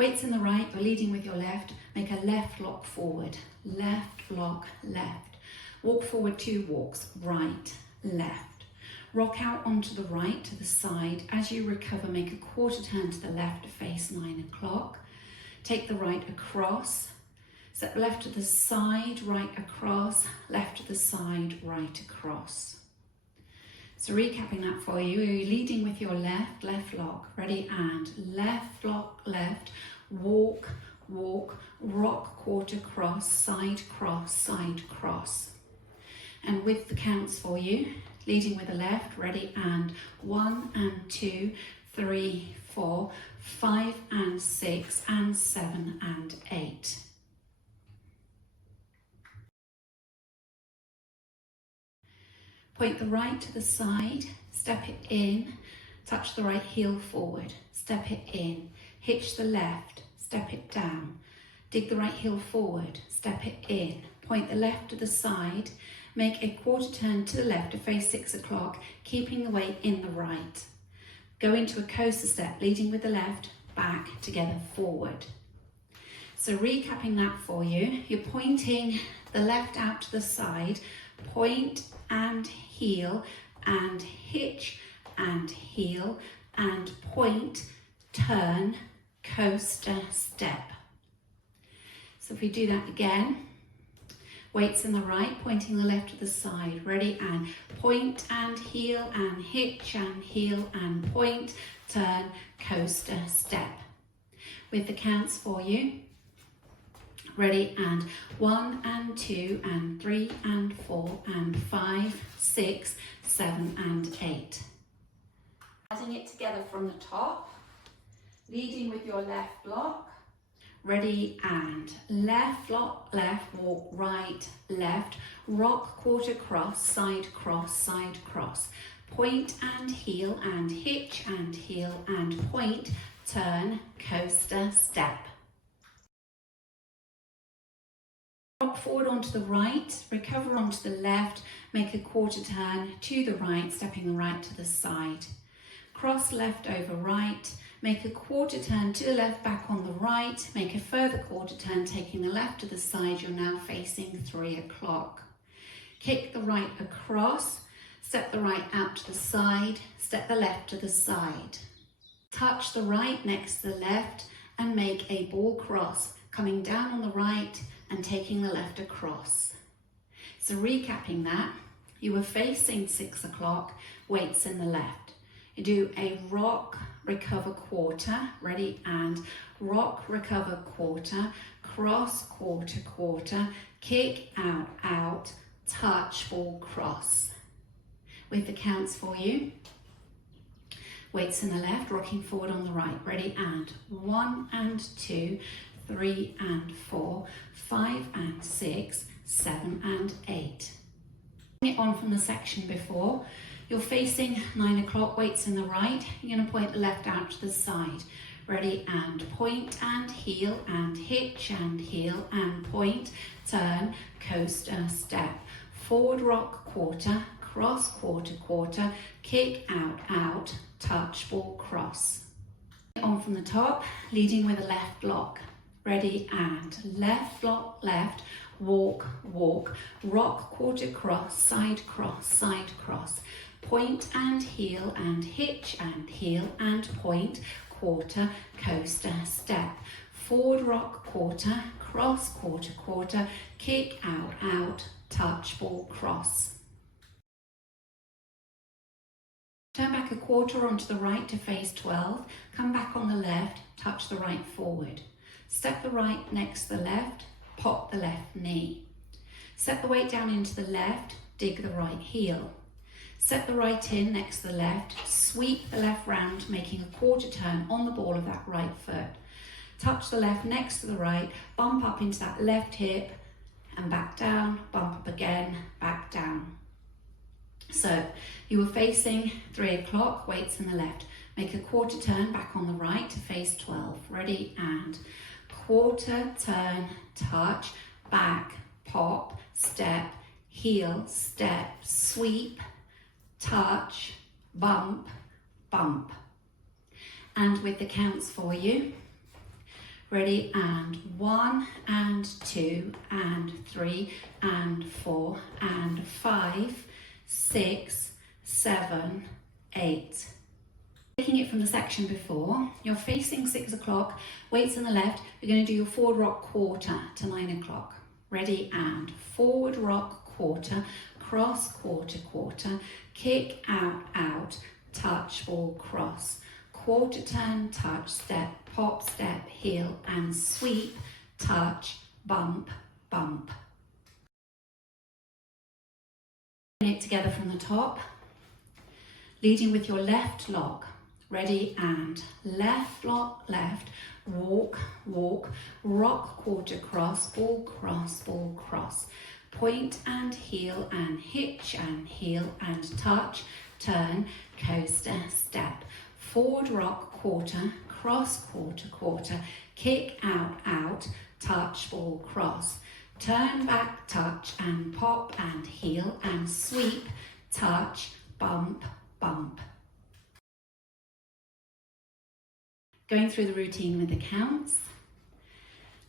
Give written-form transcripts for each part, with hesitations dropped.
Weights in the right, you're leading with your left. Make a left lock forward. Left lock, left. Walk forward 2 walks, right, left. Rock out onto the right to the side. As you recover, make a quarter turn to the left to face 9 o'clock. Take the right across. Step left to the side, right across, left to the side, right across. So recapping that for you, you're leading with your left, left lock, ready, and left lock, left, walk, walk, rock, quarter cross, side cross. And with the counts for you, leading with the left, ready, and 1 and 2, 3, 4, 5 and 6 and 7 and 8. Point the right to the side, step it in, touch the right heel forward, step it in, hitch the left, step it down, dig the right heel forward, step it in, point the left to the side, make a quarter turn to the left to face 6 o'clock, keeping the weight in the right. Go into a coaster step, leading with the left, back, together, forward. So recapping that for you, you're pointing the left out to the side, point and heel and hitch and heel and point, turn, coaster, step. So if we do that again, weights in the right, pointing the left to the side, ready, and point and heel and hitch and heel and point, turn, coaster, step. With the counts for you, ready, and 1 and 2 and 3 and 4 and 5, 6, 7 and 8. Adding it together from the top, leading with your left lock, ready, and left lock, left, walk, right, left, rock, quarter cross, side cross, point and heel and hitch and heel and point, turn, coaster, step. Rock forward onto the right, recover onto the left, make a quarter turn to the right, stepping the right to the side. Cross left over right, make a quarter turn to the left, back on the right, make a further quarter turn, taking the left to the side, you're now facing 3 o'clock. Kick the right across, step the right out to the side, step the left to the side. Touch the right next to the left and make a ball cross, coming down on the right and taking the left across. So recapping that, you were facing 6 o'clock, weights in the left. You do a rock, recover quarter, ready, and rock, recover quarter, cross, quarter, quarter, kick, out, out, touch, ball, cross. With the counts for you, weights in the left, rocking forward on the right, ready, and 1 and 2, 3 and 4, 5 and 6, 7 and 8. It on from the section before, you're facing 9 o'clock, weights in the right, you're going to point the left out to the side, ready, and point and heel and hitch and heel and point, turn, coaster, step, forward rock quarter, cross quarter, quarter, kick, out, out, touch, ball, cross. On from the top, leading with a left lock, ready, and left lock, left, walk, walk, rock, quarter cross, side cross, point and heel and hitch and heel and point, quarter, coaster, step, forward rock, quarter, cross, quarter, quarter, kick, out, out, touch, ball, cross. Turn back a quarter onto the right to face 12, come back on the left, touch the right forward. Step the right next to the left, pop the left knee. Set the weight down into the left, dig the right heel. Set the right in next to the left, sweep the left round, making a quarter turn on the ball of that right foot. Touch the left next to the right, bump up into that left hip and back down, bump up again, back down. So you were facing 3 o'clock, weights in the left. Make a quarter turn back on the right to face 12. Ready, and quarter turn, touch, back, pop, step, heel, step, sweep, touch, bump, bump. And with the counts for you, Ready, and 1 and 2 and 3 and 4 and 5, 6, 7, 8. Taking it from the section before, you're facing 6 o'clock, weights on the left, you're going to do your forward rock quarter to 9 o'clock. Ready, and forward rock quarter, cross quarter quarter, kick out out, touch ball cross, quarter turn, touch, step, pop, step, heel and sweep, touch, bump, bump. Bring it together from the top, leading with your left lock. Ready, and left lock, left, walk, walk, rock quarter cross, ball cross, ball cross, point and heel and hitch and heel and touch, turn, coaster, step, forward rock quarter, cross quarter quarter, kick out out, touch ball cross, turn back touch and pop and heel and sweep, touch, bump, bump. Going through the routine with the counts,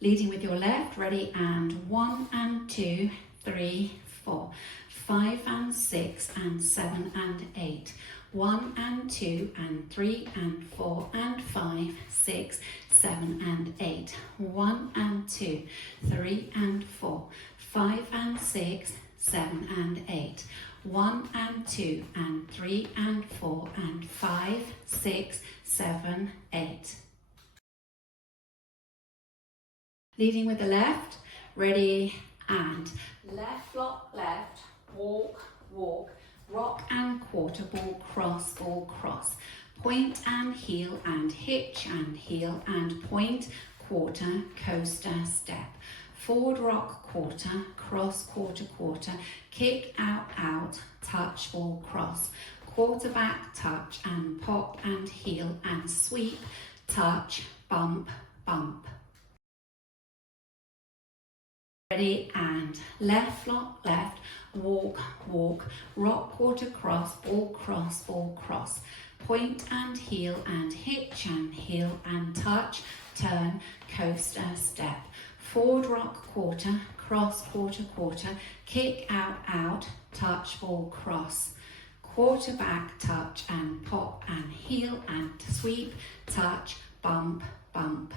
leading with your left, ready, and 1 and 2, 3, 4, 5 and 6 and 7 and 8, 1 and 2 and 3 and 4 and 5, 6, 7 and 8, 1 and 2, 3 and 4, 5 and 6, 7 and 8, 1 and 2 and 3 and 4 and 5, 6, 7, 8. Leading with the left, ready, and left lock, left, walk, walk, rock and quarter, ball cross, point and heel and hitch and heel and point, quarter, coaster, step, forward rock quarter, cross quarter quarter, kick out out, touch ball cross, quarter back touch and pop and heel and sweep, touch, bump, bump. Ready, and left lock, left, walk, walk, rock quarter cross, ball cross, point and heel and hitch and heel and touch, turn, coaster, step, forward rock quarter, cross quarter quarter, kick out out, touch ball cross, quarter back touch and pop and heel and sweep, touch, bump, bump.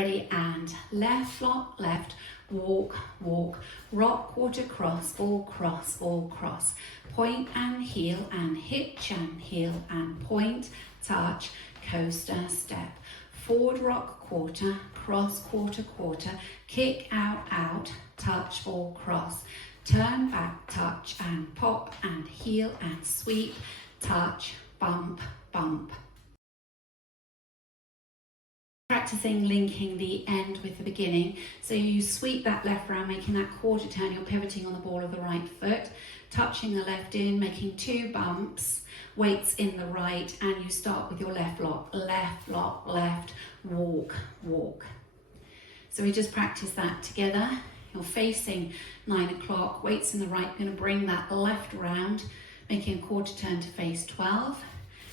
Ready, and left lock, left, walk, walk, rock quarter cross, ball cross, point and heel and hitch and heel and point, touch, coaster, step, forward rock quarter, cross quarter quarter, kick out out, touch ball cross, turn back touch and pop and heel and sweep, touch, bump, bump. Practicing linking the end with the beginning. So you sweep that left round, making that quarter turn, you're pivoting on the ball of the right foot, touching the left in, making 2 bumps, weights in the right, and you start with your left lock, left, walk, walk. So we just practice that together. You're facing 9 o'clock, weights in the right, you're going to bring that left round, making a quarter turn to face 12,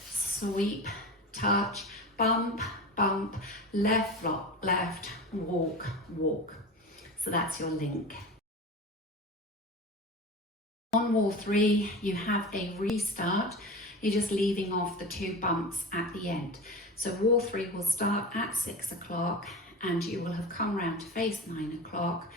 sweep, touch, bump, bump, left lock, left, walk, walk. So that's your link. On wall 3, you have a restart. You're just leaving off the 2 bumps at the end. So wall 3 will start at 6 o'clock and you will have come round to face 9 o'clock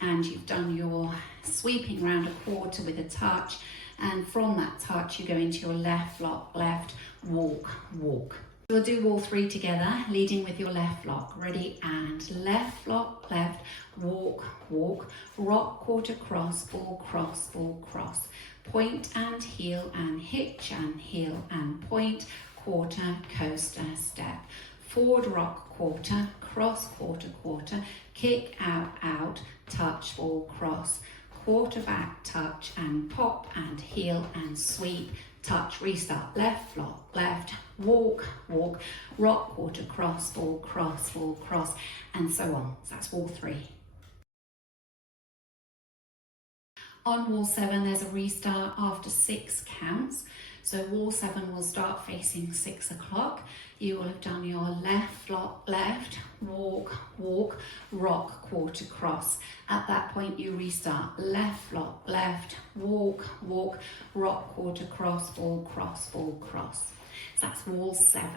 and you've done your sweeping round a quarter with a touch, and from that touch you go into your left lock, left, walk, walk. We'll do wall 3 together, leading with your left lock. Ready, and left lock, left, walk, walk, rock quarter cross, ball cross, point and heel and hitch and heel and point, quarter, coaster, step, forward rock quarter, cross quarter quarter, kick out out, touch ball cross, quarter back touch and pop and heel and sweep, touch, restart, left lock, left, walk, walk, rock quarter cross, ball cross, and so on. So that's wall 3. On wall 7, there's a restart after 6 counts. So wall 7 will start facing 6 o'clock. You will have done your left, flop, left, walk, walk, rock, quarter cross. At that point you restart left, flop, left, walk, walk, rock, quarter cross, ball, cross, ball, cross. So that's wall 7.